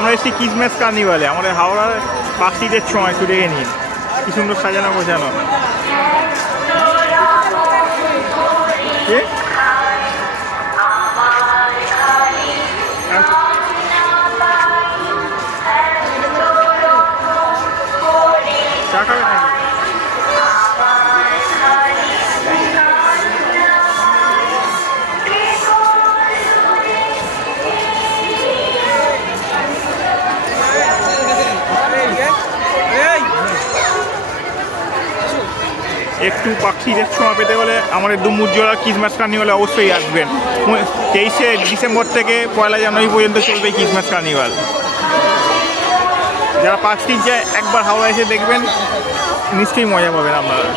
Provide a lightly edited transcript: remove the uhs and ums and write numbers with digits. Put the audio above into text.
আমরা এসেছি ক্রিসমাস কার্নিভালে, আমাদের হাওড়ার পাখিদের ছোঁয়া একটু দেখে নিন, কি সুন্দর সাজানো গোছানো। চা খাবে নাকি? একটু পাখিদের ছোঁয়া পেতে হলে আমাদের ডুমুরজোড়া ক্রিসমাস কার্নিভালে অবশ্যই আসবেন। 23শে ডিসেম্বর থেকে 1 জানুয়ারি পর্যন্ত চলবে ক্রিসমাস কার্নিভাল। যারা পার্ক স্ট্রিট যায় একবার হাওড়া এসে দেখবেন, নিশ্চয়ই মজা পাবেন আপনারা।